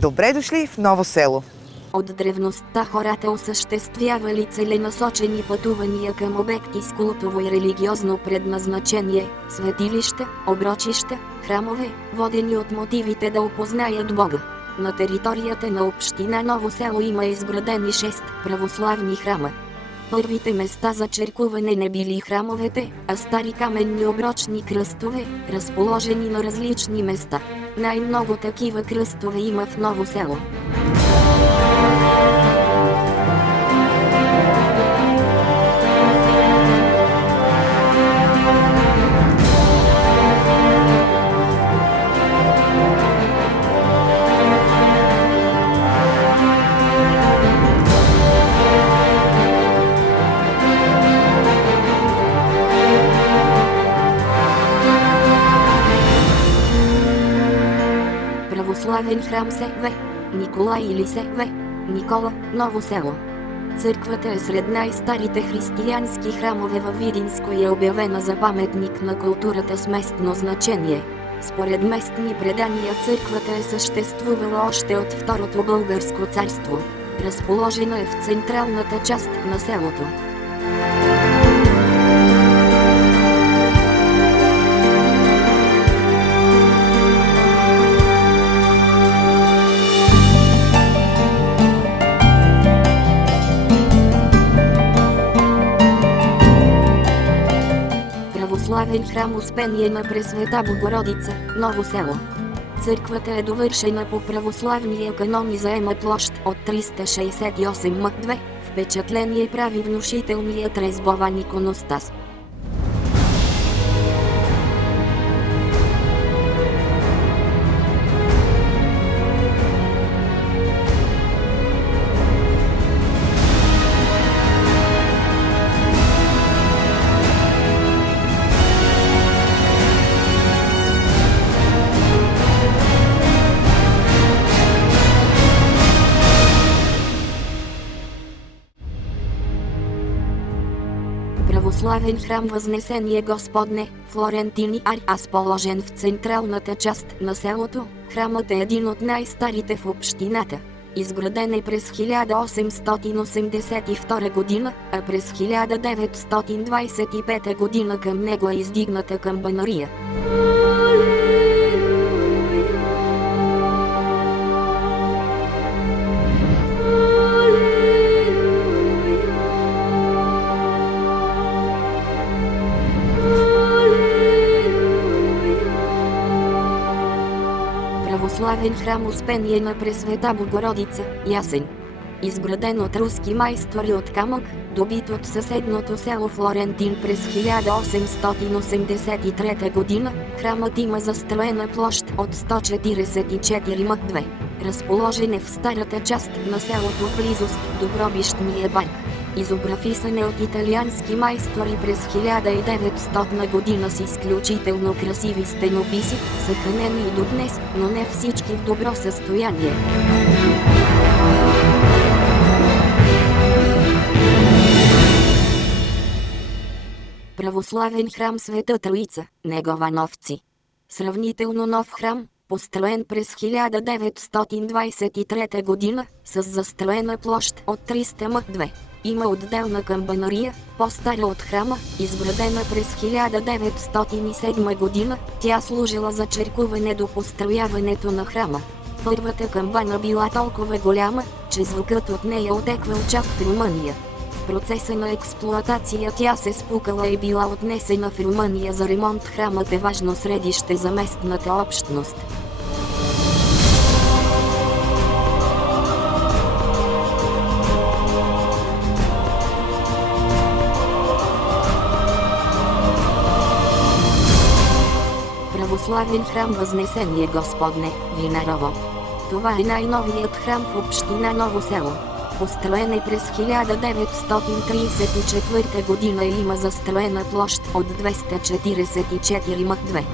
Добре дошли в Ново село! От древността хората осъществявали целенасочени пътувания към обекти с култово и религиозно предназначение, светилища, оброчища, храмове, водени от мотивите да опознаят Бога. На територията на община Ново село има изградени 6 православни храма. Първите места за черкуване не били храмовете, а стари каменни оброчни кръстове, разположени на различни места. Най-много такива кръстове има в Ново село. Православен храм СВ Николай или СВ Никола, Ново село. Църквата е сред най-старите християнски храмове във Видинско и е обявена за паметник на културата с местно значение. Според местни предания църквата е съществувала още от Второто българско царство. Разположена е в централната част на селото. Православен храм Успение на Пресвета Богородица, Ново село. Църквата е довършена по православния канон и заема площ от 368 м2. Впечатление прави внушителният резбован иконостас. Православен храм Възнесение Господне, Флорентини разположен в централната част на селото. Храмът е един от най-старите в общината. Изграден е през 1882 година, а през 1925 година към него е издигната камбанария. Православен храм Успение на Пресвета Богородица, Ясен. Изграден от руски майстори от камък, добит от съседното село Флорентин през 1883 година, храмът има застроена площ от 144 м2. Разположен е в старата част на селото в близост до гробищния парк. Изобрафисан е от италиански майстори през 1900 година с изключително красиви стенописи, съхранени и до днес, но не всички в добро състояние. Православен храм Света Троица, Неговановци. Сравнително нов храм, построен през 1923 година, с застроена площ от 300 м2. Има отделна камбанария, по-стара от храма, изградена през 1907 година. Тя служила за черкуване до построяването на храма. Първата камбана била толкова голяма, че звукът от нея отеквал чак в Румъния. В процеса на експлоатация тя се спукала и била отнесена в Румъния за ремонт. Храмът е важно средище за местната общност. Православен храм Възнесение Господне, Винарово. Това е най-новият храм в община Ново село. Построен е през 1934 година и има застроена площ от 244 м2.